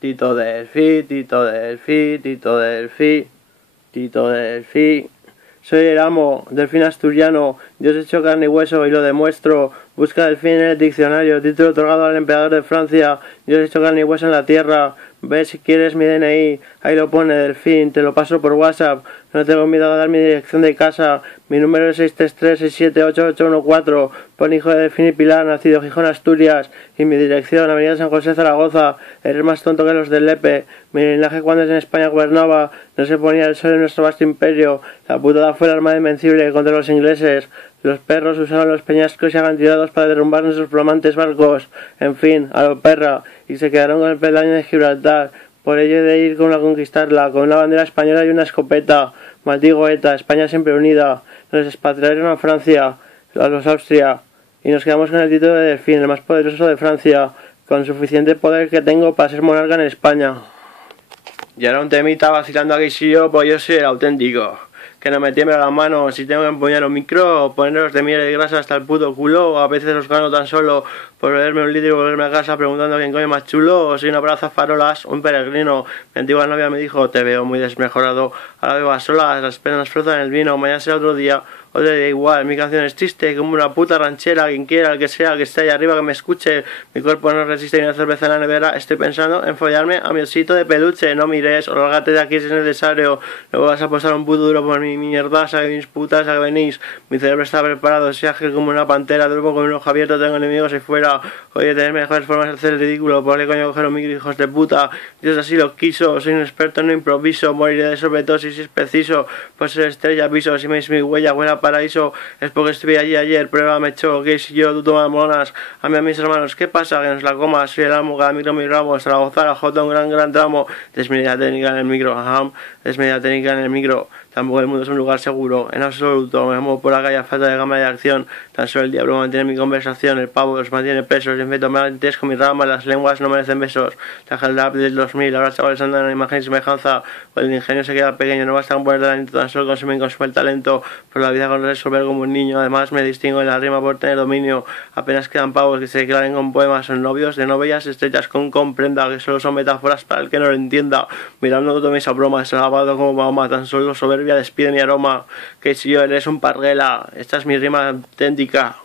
Tito Delfi, Tito Delfi, Tito Delfi, Tito Delfi. Soy el amo, delfín asturiano, Dios hecho carne y hueso y lo demuestro. Busca delfín en el diccionario, título otorgado al emperador de Francia, Dios hecho carne y hueso en la tierra. Ve si quieres mi DNI, ahí lo pone delfín, te lo paso por WhatsApp. No tengo miedo a dar mi dirección de casa, mi número es 633-6788814. Pon hijo de Delfín y Pilar, nacido Gijón, Asturias. Y mi dirección, Avenida San José, Zaragoza. Eres más tonto que los del Lepe. Mi linaje cuando en España gobernaba, no se ponía el sol en nuestro vasto imperio. La putada fue el arma invencible contra los ingleses. Los perros usaron los peñascos y acantilados para derrumbar nuestros flamantes barcos. En fin, a lo perra. Y se quedaron con el peldaño de Gibraltar. Por ello he de ir con a conquistarla, con una bandera española y una escopeta. Maldigo ETA, España siempre unida. Nos expatriaron a Francia, a los Austria, y nos quedamos con el título de delfín, el más poderoso de Francia, con suficiente poder que tengo para ser monarca en España. Y ahora un temita vacilando aquí si yo, pues yo soy el auténtico. Que no me tiembla la mano si tengo que empuñar un micro o ponerlos de miel y grasa hasta el puto culo, o a veces los gano tan solo por beberme un litro y volverme a casa preguntando quién coño más chulo, o soy una braza farolas, un peregrino. Mi antigua novia me dijo, te veo muy desmejorado, ahora veo a solas, las penas flotan en el vino, mañana será otro día igual, mi canción es triste como una puta ranchera, quien quiera, el que sea, que esté ahí arriba que me escuche, mi cuerpo no resiste ni una cerveza en la nevera, estoy pensando en follarme a mi osito de peluche, no mires, o lárgate de aquí si es necesario, luego vas a posar un puto duro por mi mierda, a que mis putas, a que venís, mi cerebro está preparado, soy ágil como una pantera, duermo con un ojo abierto, tengo enemigos ahí fuera, oye, tener mejores formas de hacer el ridículo, por qué coño coger un micro, hijos de puta, Dios así lo quiso, soy un experto, no improviso, moriré de sobretosis si es preciso, por ser estrella aviso, si me veis mi huella, huela paraíso, es porque estuve allí ayer, prueba me echó, que si yo, tú tomas monas, a mí a mis hermanos, ¿qué pasa? Que nos la comas, soy el amo, cada micro mi ramo, Zaragoza, la Jota, un gran tramo, desmedida técnica en el micro, ajá, desmedida técnica en el micro, tampoco el mundo es un lugar seguro, en absoluto, me muevo por la calle a falta de gama de acción, tan solo el diablo mantiene mi conversación, el pavo los mantiene pesos, el infecto me antes con mi rama, las lenguas no merecen besos, la jalda del 2000, ahora chavales andan en imagen y semejanza, o el ingenio se queda pequeño, no basta con poner talento, tan solo consume el talento, por la vida con resolver como un niño, además me distingo en la rima por tener dominio, apenas quedan pavos que se declaren con poemas, son novios de novellas estrechas con comprenda, que solo son metáforas para el que no lo entienda, mirando todo mis bromas, lavado como Mahoma, tan solo soberbia despide mi aroma, que si yo eres un parguela, esta es mi rima auténtica.